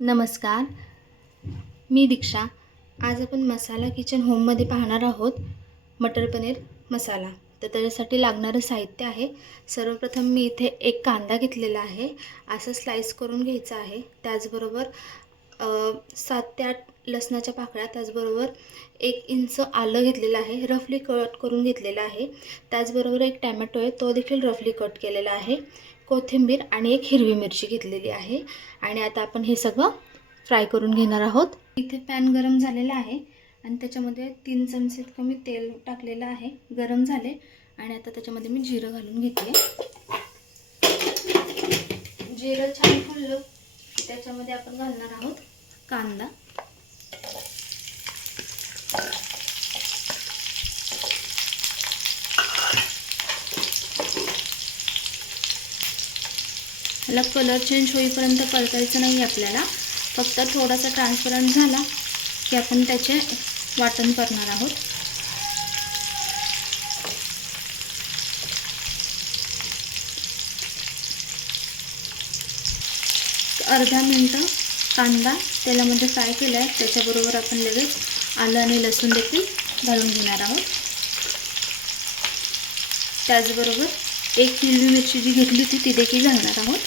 नमस्कार. मी दीक्षा. आज आपण मसाला किचन होममध्ये पाहणार आहोत. मटर पनीर मसाला. तर त्याच्यासाठी लागणारं साहित्य आहे. सर्वप्रथम मी इथे एक कांदा घेतलेला आहे. असं स्लाईस करून घ्यायचं आहे. त्याचबरोबर सात ते आठ लसणाच्या पाकळ्या त्याचबरोबर एक इंच आलं घेतलेलं आहे. रफली कट करून घेतलेलं आहे. त्याचबरोबर एक टॅमॅटो आहे. तो देखील रफली कट केलेला आहे. कोथिंबीर आणि एक हिरवी मिरची घेतलेली आहे. आणि आता आपण हे सगळं फ्राय करून घेणार आहोत. इथे पॅन गरम झालेला आहे. आणि त्याच्यामध्ये तीन चमचे इतकं मी तेल टाकलेलं आहे. गरम झाले. आणि आता त्याच्यामध्ये मी जिरं घालून घेते. जिरं छान फुललं त्याच्यामध्ये आपण घालणार आहोत कांदा. ह्याला कलर चेंज होईपर्यंत परतायचं नाही आपल्याला. फक्त थोडासा ट्रान्सपरंट झाला की आपण त्याचे वाटण करणार आहोत. अर्धा मिनटं कांदा तेलामध्ये फ्राय केला आहे त्याच्याबरोबर आपण लगेच आलं आणि लसूण देखील घालून घेणार आहोत. त्याचबरोबर एक हिरवी मिरची जी घेतली होती ती देखील घालणार आहोत.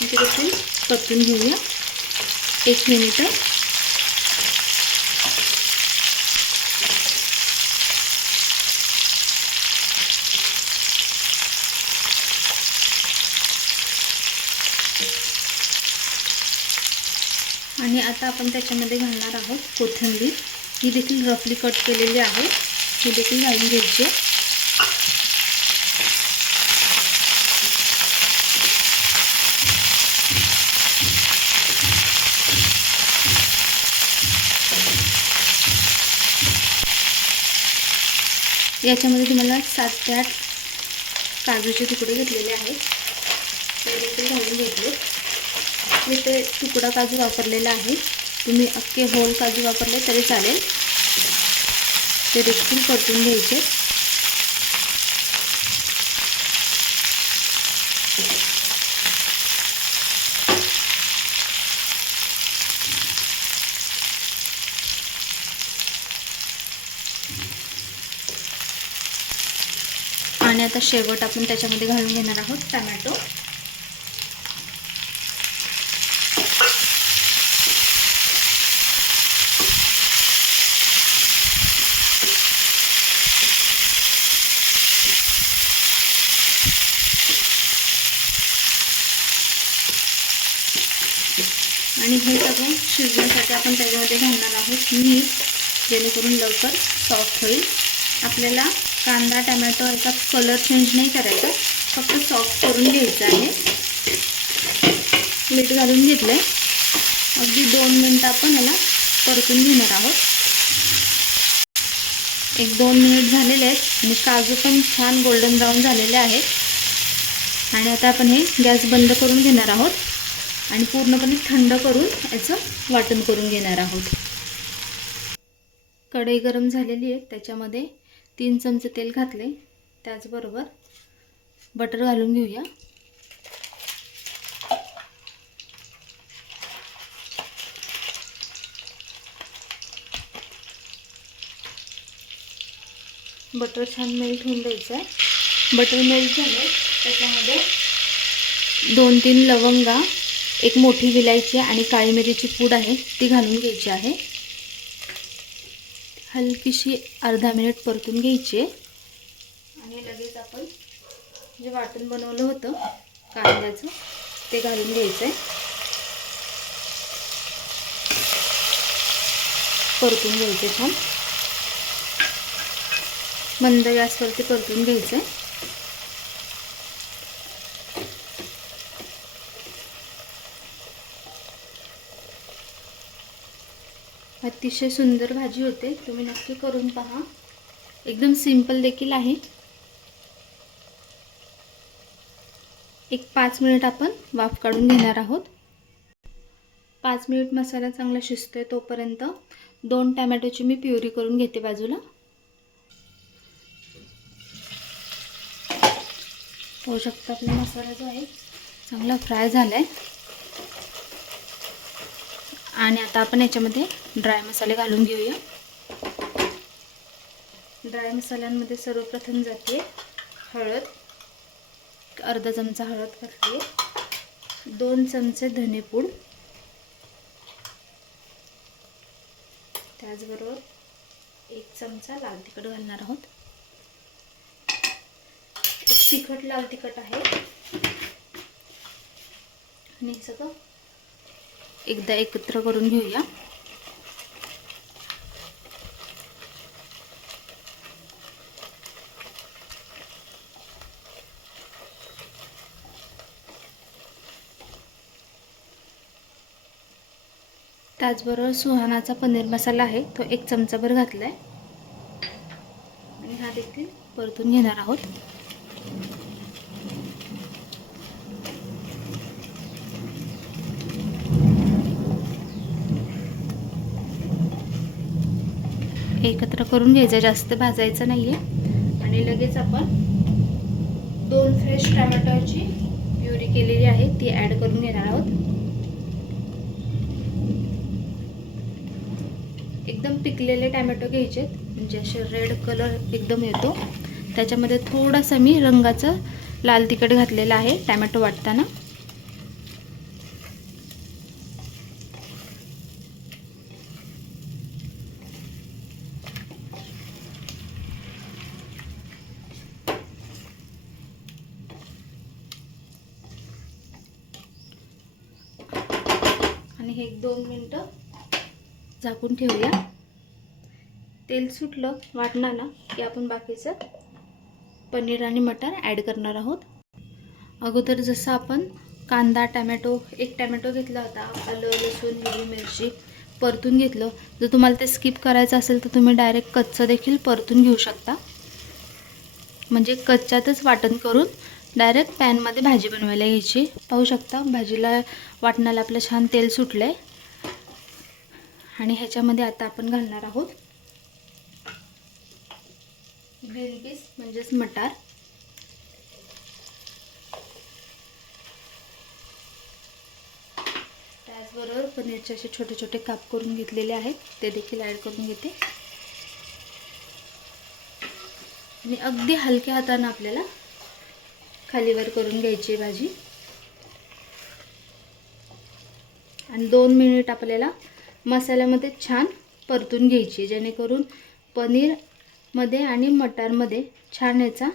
ती देखील परतून घेऊया. एक मिनिट. आणि आता आपण त्याच्यामध्ये घालणार आहोत कोथिंबीर. ही देखील रफली कट केलेली आहे. ही देखील घालून घ्यायची याच्यामध्ये तुम्हाला सात ते आठ काजूचे तुकडे घेतलेले आहेत. ते देखील घालून घेतले. मी ते तुकडा काजू वापरलेला आहे. तुम्ही अख्खे होल काजू वापरले तरी चालेल. ते देखील परतून घ्यायचे. आता शेवट आपण त्याच्यामध्ये घालून घेणार आहोत टमॅटो. आणि हे सगळं शिजण्यासाठी आपण त्याच्यामध्ये घालणार आहोत मीठ जेणेकरून लवकर सॉफ्ट होईल. आपल्याला कांदा टमॅटो याचा कलर चेंज नाही करायचा. फक्त सॉफ्ट करून घ्यायचं आहे. मीठ घालून घेतलं आहे अगदी दोन मिनटं आपण याला परतून घेणार आहोत. एक दोन मिनिट झालेले आहेत. आणि काजू पण छान गोल्डन ब्राऊन झालेले आहेत. आणि आता आपण हे गॅस बंद करून घेणार आहोत. आणि पूर्णपणे थंड करून याचं वाटण करून घेणार आहोत. कढई गरम झालेली आहे. त्याच्यामध्ये तीन चमचे तेल घातले. त्याचबरोबर बटर घालून घेऊया. बटर छान मेल्ट होऊन द्यायचं आहे. बटर मेल्ट झालं. त्याच्यामध्ये दोन तीन लवंगा एक मोठी विलायची आणि काळी मिरीची पूड आहे ती घालून घ्यायची आहे. हलकीशी अर्धा मिनिट परतून घ्यायची. आहे आणि लगेच आपण जे वाटण बनवलं होतं कांद्याचं ते घालून घ्यायचं आहे परतून घ्यायचं छान मंद गॅसवरती परतून घ्यायचं आहे अतिशय सुंदर भाजी होते. तुम्ही नक्की करून पहा. एकदम सिंपल देखील आहे. एक पाच मिनिट आपण वाफ काढून घेणार आहोत. पाच मिनिट मसाला चांगला शिजतोय तोपर्यंत दोन टॅमॅटोची मी प्युरी करून घेते बाजूला. होऊ शकता आपला मसाला जो आहे चांगला फ्राय झाला आहे आणि आता आपण याच्यामध्ये ड्राय मसाले घालून घेऊया. ड्राय मसाल्यांमध्ये सर्वप्रथम जाते हळद अर्धा चमचा हळद घातली. दोन चमचे धनेपूड. त्याचबरोबर एक चमचा लाल तिखट घालणार आहोत. तिखट लाल तिखट आहे. आणि सगळं एकदा एकत्र करून घेऊया. त्याचबरोबर सुहानाचा पनीर मसाला आहे तो एक चमचाभर घातला आहे आणि हा देखील परतून घेणार आहोत. एकत्र करून घ्यायचं जास्त भाजायचं नाही आहे आणि लगेच आपण दोन फ्रेश टमॅटोची प्युरी केलेली आहे ती ॲड करून घेणार आहोत. एकदम पिकलेले टॅमॅटो घ्यायचे म्हणजे असे रेड कलर एकदम येतो. त्याच्यामध्ये थोडासा मी रंगाचं लाल तिखट घातलेलं आहे टॅमॅटो वाटताना आणि हे एक दोन मिनटं झाकून ठेवूया. तेल सुटलं वाटणाला की आपण बाकीचं पनीर आणि मटर ॲड करणार आहोत. अगोदर जसं आपण कांदा टॅमॅटो एक टॅमॅटो घेतला होता आलं लसूण हिरवी मिरची परतून घेतलं. जर तुम्हाला ते स्किप करायचं असेल तर तुम्ही डायरेक्ट कच्चं देखील परतून घेऊ शकता. म्हणजे कच्च्यातच वाटण करून डायरेक्ट पॅनमध्ये भाजी बनवायला घ्यायची. पाहू शकता भाजीला वाटणाला आपलं छान तेल सुटलं आहे आणि ह्याच्यामध्ये आता आपण घालणार आहोत ग्रीन पीस म्हणजेच मटार. त्याचबरोबर पनीरचे असे छोटे छोटे काप करून घेतलेले आहेत ते देखील ॲड करून घेते. आणि अगदी हलक्या हातानं आपल्याला खालीवर करून घ्यायची भाजी. आणि दोन मिनिट आपल्याला मसाल्यामध्ये छान परतून घ्यायची जेणेकरून पनीरमध्ये आणि मटारमध्ये छान याचा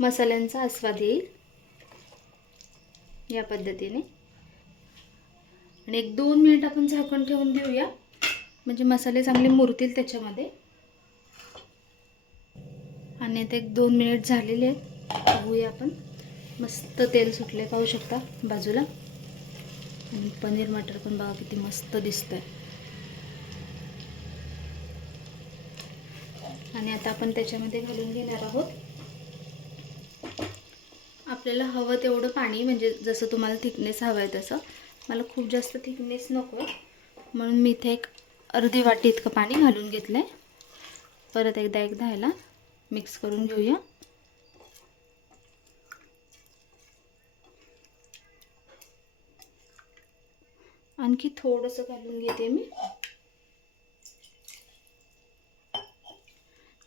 मसाल्यांचा आस्वाद येईल. या पद्धतीने. आणि एक दोन मिनिट आपण झाकण ठेवून देऊया. म्हणजे मसाले चांगले मुरतील त्याच्यामध्ये. आणि आता एक दोन मिनिट झालेले आहेत. बघूया आपण. मस्त तेल सुटले पाहू शकता बाजूला. आणि पनीर मटर पण बघा किती मस्त दिसतंय. आणि आता आपण त्याच्यामध्ये घालून घेणार आहोत. आपल्याला हवं तेवढं पाणी म्हणजे जसं तुम्हाला थिकनेस हवं आहे तसं. मला खूप जास्त थिकनेस नको. म्हणून मी इथे एक अर्धी वाटी इतकं पाणी घालून घेतलं आहे परत एकदा एकदा ह्याला मिक्स करून घेऊया. आणखी थोडंसं घालून घेते मी.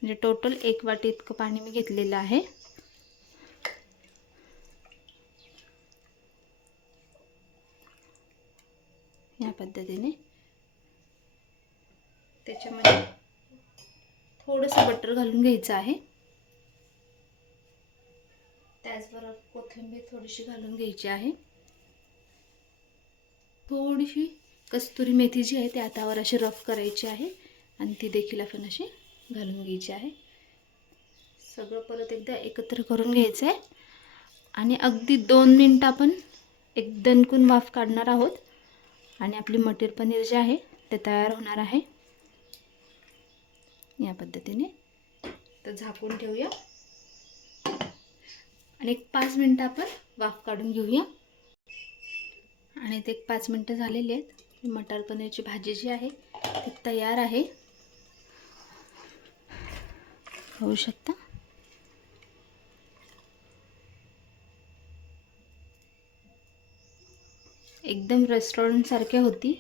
म्हणजे टोटल एक वाटी इतकं पाणी मी घेतलेलं आहे. या पद्धतीने. त्याच्यामध्ये थोडंसं बटर घालून घ्यायचं आहे. त्याचबरोबर कोथिंबीर थोडीशी घालून घ्यायची आहे. थोडीशी कस्तुरी मेथी जी आहे ती हातावर अशी रफ करायची आहे आणि ती देखील आपण अशी घालून घ्यायची आहे. सगळं परत एकदा एकत्र करून घ्यायचं आहे. आणि अगदी दोन मिनटं आपण एक दणकून वाफ काढणार आहोत. आणि आपली मटर पनीर जे आहे ते तयार होणार आहे. या पद्धतीने. तर झाकून ठेवूया. आणि एक पाच मिनटं आपण वाफ काढून घेऊया. आणि ते एक पाच मिनटं झालेली आहेत. मटार पनीरची भाजी जी आहे ती तयार आहे. होऊ शकता? एकदम रेस्टॉरंटसारखे होती.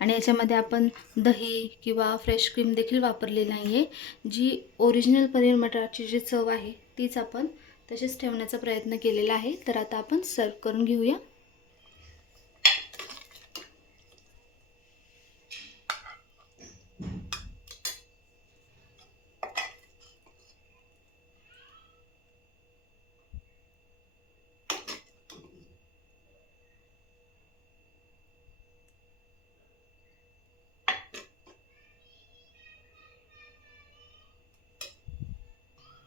आणि याच्यामध्ये आपण दही किंवा फ्रेश क्रीम देखील वापरली नाही आहे जी ओरिजिनल पनीर मटारची जी चव आहे तीच आपण तशीच ठेवण्याचा प्रयत्न केलेला आहे. तर आता आपण सर्व करून घेऊया.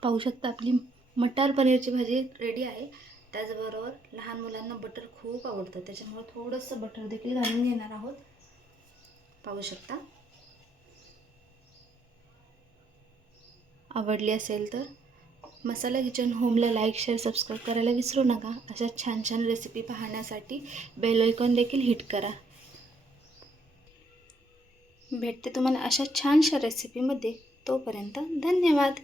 पाहू शकता आपली मटार पनीरची भाजी रेडी आहे. त्याचबरोबर लहान मुलांना बटर खूप आवडतं. त्याच्यामुळे थोडंसं बटर देखील घालून घेणार आहोत. पाहू शकता. आवडली असेल तर मसाला किचन होमला लाईक शेअर सबस्क्राईब करायला विसरू नका. अशा छान छान रेसिपी पाहण्यासाठी बेल आयकॉन देखील हिट करा. भेटते तुम्हाला अशा छानशा रेसिपीमध्ये तोपर्यंत धन्यवाद.